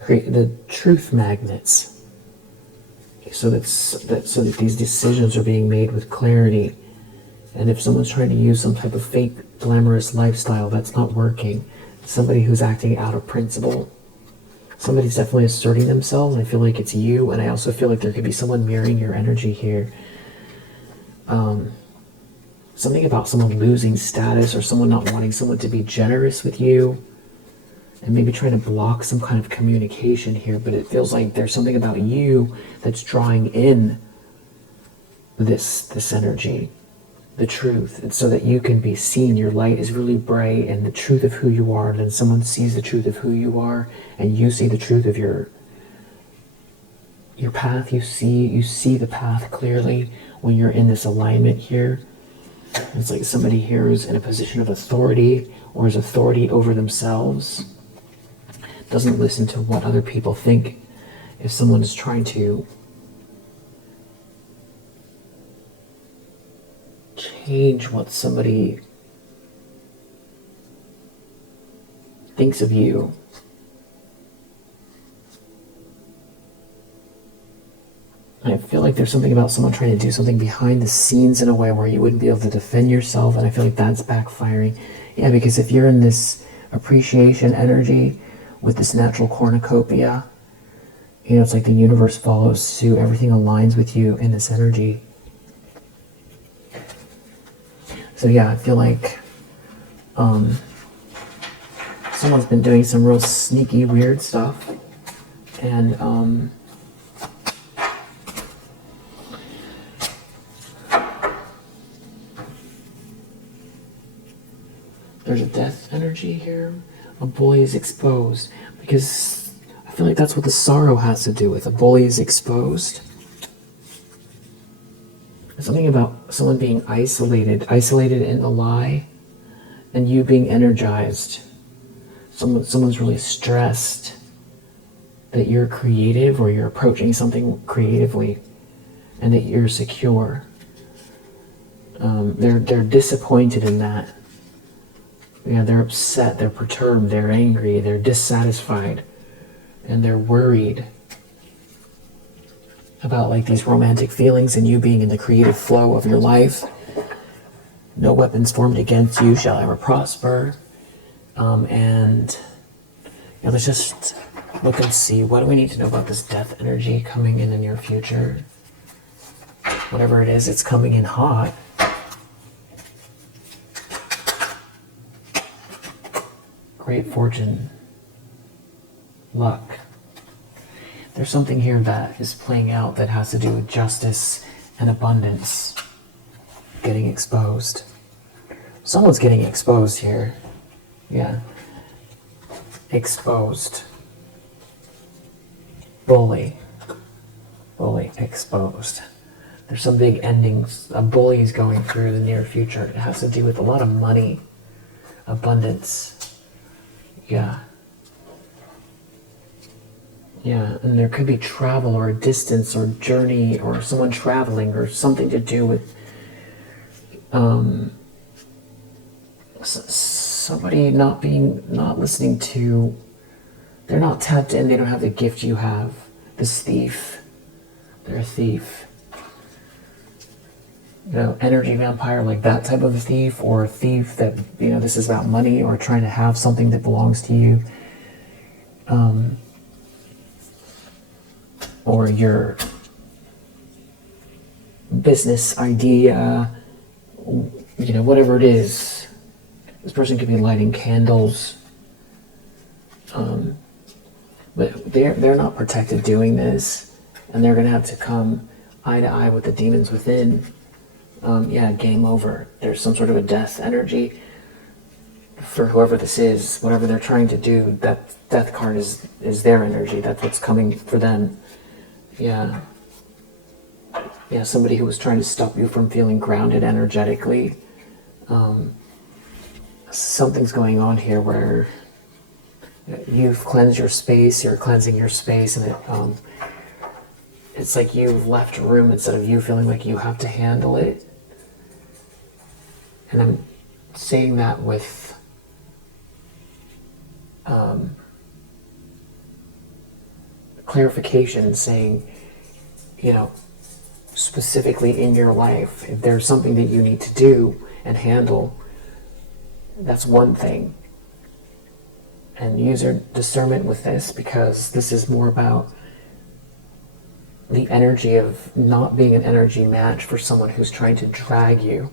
create the truth magnets. So that these decisions are being made with clarity, And if someone's trying to use some type of fake glamorous lifestyle, that's not working. Somebody who's acting out of principle. Somebody's definitely asserting themselves. I feel like it's you, and I also feel like there could be someone mirroring your energy here. Something about someone losing status, or someone not wanting someone to be generous with you, and maybe trying to block some kind of communication here. But it feels like there's something about you that's drawing in this energy, the truth, and so that you can be seen. Your light is really bright, and the truth of who you are. Then someone sees the truth of who you are, and you see the truth of your path. You see the path clearly when you're in this alignment here. It's like somebody here is in a position of authority, or is authority over themselves. Doesn't listen to what other people think. If someone is trying to change what somebody thinks of you, I feel like there's something about someone trying to do something behind the scenes in a way where you wouldn't be able to defend yourself, and I feel like that's backfiring. Yeah, because if you're in this appreciation energy with this natural cornucopia, you know, it's like the universe follows suit, everything aligns with you in this energy. So yeah, I feel like someone's been doing some real sneaky, weird stuff, and there's a death energy here. A bully is exposed, because I feel like that's what the sorrow has to do with. A bully is exposed. There's something about someone being isolated in the lie, and you being energized. Someone's really stressed that you're creative, or you're approaching something creatively, and that you're secure. They're disappointed in that. Yeah, they're upset, they're perturbed, they're angry, they're dissatisfied, and they're worried about like these romantic feelings and you being in the creative flow of your life. No weapons formed against you shall ever prosper. And yeah, let's just look and see, what do we need to know about this death energy coming in the near future? Whatever it is, it's coming in hot. Great fortune, luck. There's something here that is playing out that has to do with justice and abundance getting exposed. Someone's getting exposed here. Yeah. Exposed. Bully. Bully exposed. There's some big endings. A bully is going through the near future. It has to do with a lot of money, abundance. Yeah. Yeah, and there could be travel, or a distance, or journey, or someone traveling, or something to do with somebody not listening to, they're not tapped in, they don't have the gift you have. This thief, they're a thief. You know, energy vampire, like that type of a thief, or a thief that, you know, this is about money, or trying to have something that belongs to you. Or your business idea, you know, whatever it is. This person could be lighting candles. But they're not protected doing this, and they're going to have to come eye to eye with the demons within. Yeah, game over. There's some sort of a death energy for whoever this is. Whatever they're trying to do, that death card is their energy. That's what's coming for them. Yeah. Yeah, somebody who was trying to stop you from feeling grounded energetically. Something's going on here where you've cleansed your space, you're cleansing your space, and it's like you've left room instead of you feeling like you have to handle it. And I'm saying that with clarification, saying, you know, specifically in your life. If there's something that you need to do and handle, that's one thing. And use your discernment with this, because this is more about the energy of not being an energy match for someone who's trying to drag you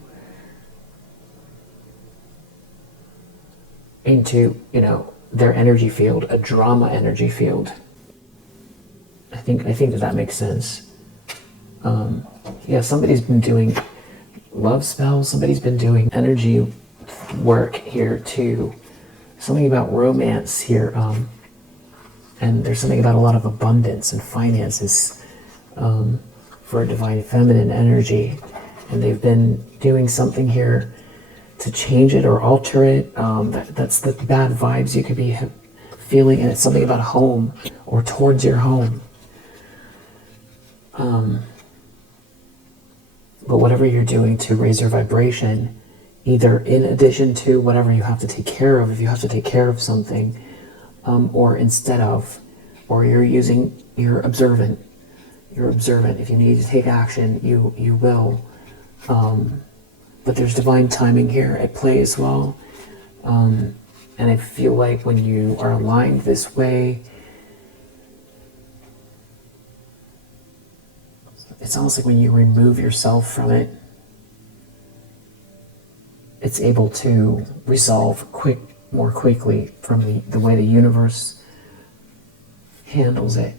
into, their energy field, a drama energy field. I think that makes sense. Somebody's been doing love spells, somebody's been doing energy work here too. Something about romance here, and there's something about a lot of abundance and finances for a divine feminine energy, and they've been doing something here to change it or alter it. That's the bad vibes you could be feeling, and it's something about home or towards your home. But whatever you're doing to raise your vibration, either in addition to whatever you have to take care of, if you have to take care of something, or instead of, or you're observant. You're observant. If you need to take action, you will. But there's divine timing here at play as well. And I feel like when you are aligned this way, it's almost like when you remove yourself from it, it's able to resolve more quickly from the way the universe handles it.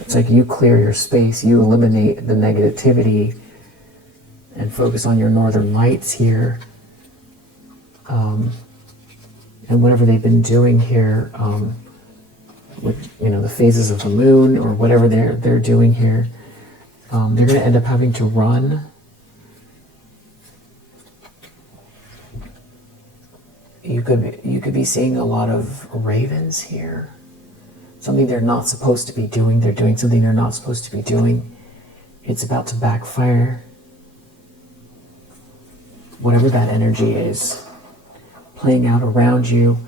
It's like you clear your space, you eliminate the negativity and focus on your northern lights here. And whatever they've been doing here with the phases of the moon or whatever they're doing here, they're going to end up having to run. You could be seeing a lot of ravens here. Something they're not supposed to be doing. They're doing something they're not supposed to be doing. It's about to backfire. Whatever that energy is playing out around you,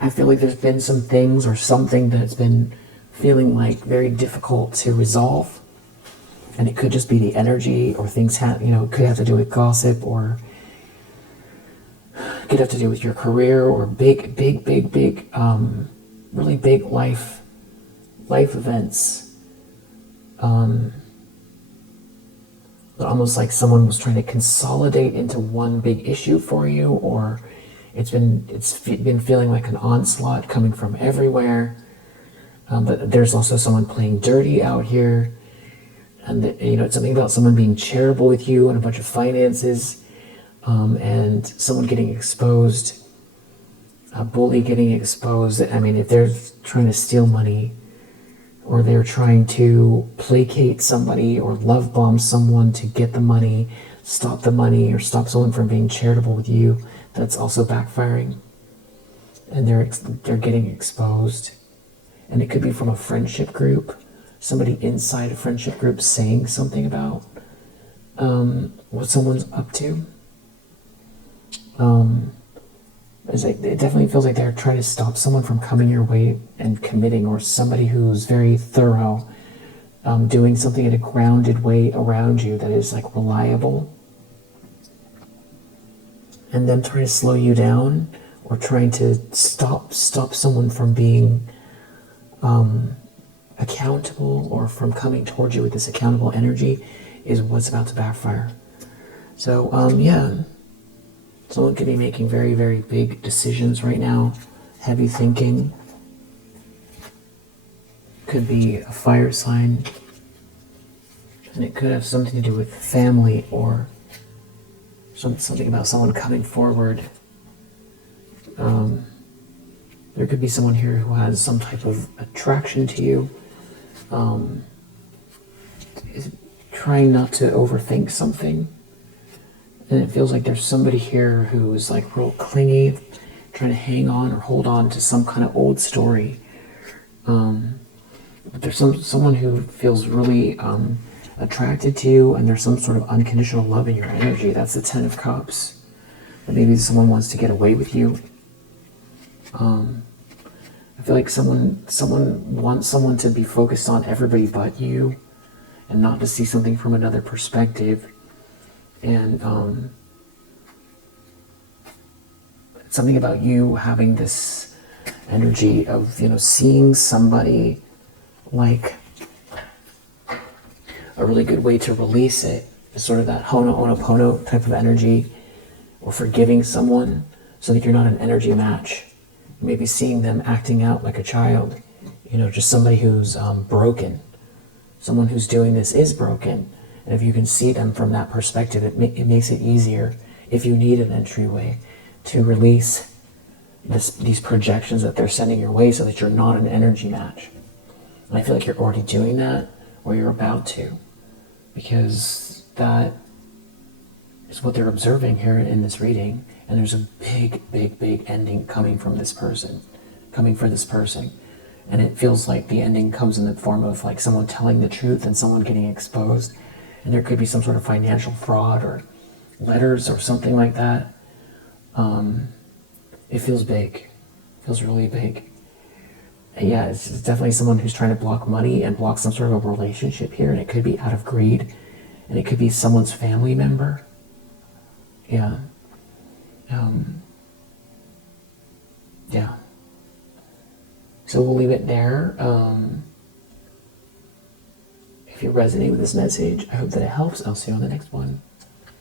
I feel like there's been some things or something that's been feeling like very difficult to resolve. And it could just be the energy, or things it could have to do with gossip, or it could have to do with your career, or big, really big life events. But almost like someone was trying to consolidate into one big issue for you, or it's been feeling like an onslaught coming from everywhere. But there's also someone playing dirty out here. And it's something about someone being charitable with you and a bunch of finances, and someone getting exposed, a bully getting exposed. I mean, if they're trying to steal money, or they're trying to placate somebody or love bomb someone to get the money, or stop someone from being charitable with you, that's also backfiring. And they're getting exposed. And it could be from a friendship group. Somebody inside a friendship group saying something about what someone's up to. It definitely feels like they're trying to stop someone from coming your way and committing, or somebody who's very thorough, doing something in a grounded way around you that is like reliable, and them trying to slow you down, or trying to stop someone from being accountable, or from coming towards you with this accountable energy, is what's about to backfire. So someone could be making very, very big decisions right now, heavy thinking. Could be a fire sign, and it could have something to do with family, or something about someone coming forward. There could be someone here who has some type of attraction to you, is trying not to overthink something. And it feels like there's somebody here who's like real clingy, trying to hang on or hold on to some kind of old story. But there's someone who feels really attracted to you, and there's some sort of unconditional love in your energy. That's the 10 of Cups. But maybe someone wants to get away with you. I feel like someone wants someone to be focused on everybody but you, and not to see something from another perspective. And something about you having this energy of, seeing somebody like a really good way to release it is sort of that ho'oponopono type of energy, or forgiving someone so that you're not an energy match. Maybe seeing them acting out like a child, just somebody who's broken. Someone who's doing this is broken. And if you can see them from that perspective, it makes it easier, if you need an entryway, to release these projections that they're sending your way so that you're not an energy match. And I feel like you're already doing that, or you're about to, because that is what they're observing here in this reading. And there's a big, big, big ending coming for this person. And it feels like the ending comes in the form of like someone telling the truth and someone getting exposed. And there could be some sort of financial fraud or letters or something like that. It feels big. It feels really big. And yeah, it's definitely someone who's trying to block money and block some sort of a relationship here. And it could be out of greed. And it could be someone's family member. Yeah. Yeah. So we'll leave it there. If you resonate with this message, I hope that it helps. I'll see you on the next one.